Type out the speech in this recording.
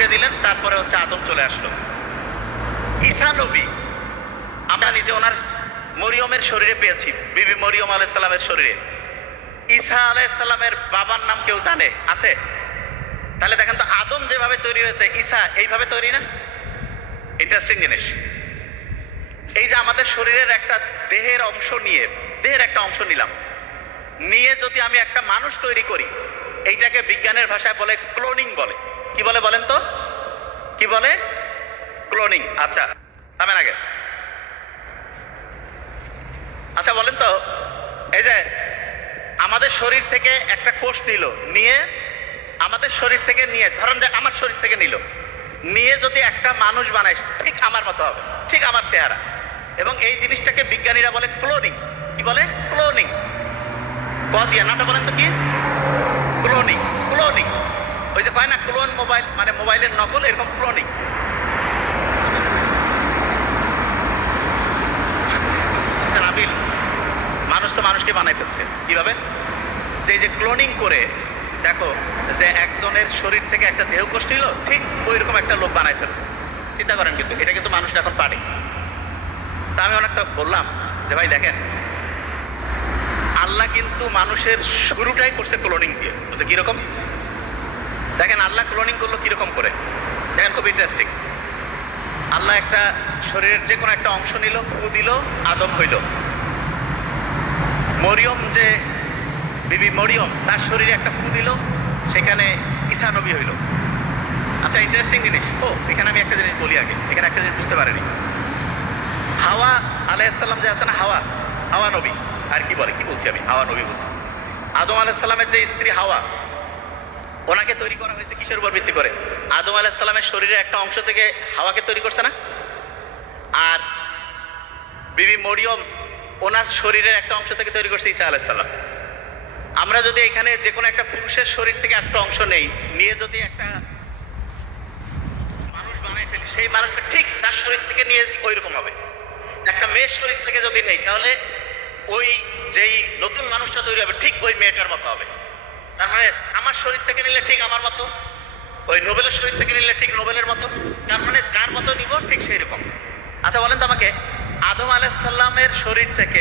ঢুকিয়ে দিলেন, তারপরে হচ্ছে আদম চলে আসলো। ঈসা নবী আমরা নিজে ওনার মরিয়মের শরীরে পেয়েছি, বিবি মরিয়ম আলাইহিস সালামের শরীরে। ঈসা আলাইহিস সালামের বাবার নাম কেউ জানে? আছে? তাহলে দেখেন তো, আদম যেভাবে তৈরি হয়েছে ঈসা এইভাবে তৈরি না? ইন্টারেস্টিং জিনিস। এই যে আমাদের শরীরের একটা দেহের অংশ নিয়ে, দেহের একটা অংশ নিলাম, নিয়ে যদি আমি একটা মানুষ তৈরি করি, এইটাকে বিজ্ঞানের ভাষায় বলে ক্লোনিং বলে। কি বলে বলেন তো? কি বলে? ক্লোনিং। আচ্ছা থামেন আগে। আচ্ছা বলেন তো, এই যে আমাদের শরীর থেকে একটা কোষ নিল, নিয়ে আমাদের শরীর থেকে নিয়ে, ধরেন যে আমার শরীর থেকে নিল, নিয়ে যদি একটা মানুষ বানায় ঠিক আমার মতো হবে, ঠিক আমার চেহারা, এবং এই জিনিসটাকে বিজ্ঞানীরা বলে ক্লোনিং। কি বলে? ক্লোনিং। ক দিয়ে নামটা বলেন তো কি? ক্লোনিং। ক্লোনিং ওই যে কয় না, ক্লোন মোবাইল, মানে মোবাইলের নকল, এরকম ক্লোনিং। নাবিল, মানুষ তো মানুষকে বানাই ফেলছে কিভাবে? যে ক্লোনিং করে দেখো, যে একজনের শরীর থেকে একটা দেহকোষ নিল, ঠিক ওইরকম একটা লোক বানাই ফেলল। চিন্তা করেন, কিন্তু এটা কিন্তু মানুষ এখন পারে। তা আমি অনেকটা বললাম যে ভাই দেখেন, আল্লাহ কিন্তু মানুষের শুরুটাই করছে ক্লোনিং দিয়ে। বুঝছে কিরকম? দেখেন আল্লাহ ক্লোনিং করলো কিরকম করে, দেখেন খুব ইন্টারেস্টিং। আল্লাহ একটা শরীরের যে কোনো একটা অংশ নিল, ফু দিল, আদম হইল। মরিয়ম, যে বিবি মরিয়ম, তার শরীরে একটা ফু দিল, সেখানে ঈসা নবী হইল। আচ্ছা ইন্টারেস্টিং জিনিস। এখানে আমি একটা জিনিস বলি আগে, এখানে একটা জিনিস বুঝতে পারেনি। হাওয়া আলাইহিস সালাম যে আছে না, হাওয়া নবী, আর কি বলে, কি বলছি আমি, হাওয়া নবী বলছি। আদম আলাইহিস সালামের যে স্ত্রী হাওয়া, ওনাকে তৈরি করা হয়েছে কিসের উপর ভিত্তি করে? আদম আলাইহিস সালামের শরীরের একটা অংশ থেকে হাওয়াকে তৈরি করছে না? আর বিবি মরিয়ম ওনার শরীরের একটা অংশ থেকে তৈরি করছে ঈসা আলাইহিস সালাম। আমরা যদি এখানে যে কোনো একটা পুরুষের শরীর থেকে একটা অংশ নেই, নিয়ে যদি একটা মানুষ বানাই ফেলি, সেই মানুষটা ঠিক যার শরীর থেকে নিয়েছি ওই রকম হবে। একটা মেয়ের শরীর থেকে যদি নেই, তাহলে ওই যেই নতুন মানুষটা তৈরি হবে ঠিক ওই মেয়েটার মতো হবে। তার মানে আমার শরীর থেকে নিলে ঠিক আমার মতো, ওই নোবেলের শরীর থেকে নিলে ঠিক নোবেলের মতো, তার মানে যার মতো নিব ঠিক সেই রকম। আচ্ছা বলেন তো আমাকে, আদম আলাইহিস সালামের শরীর থেকে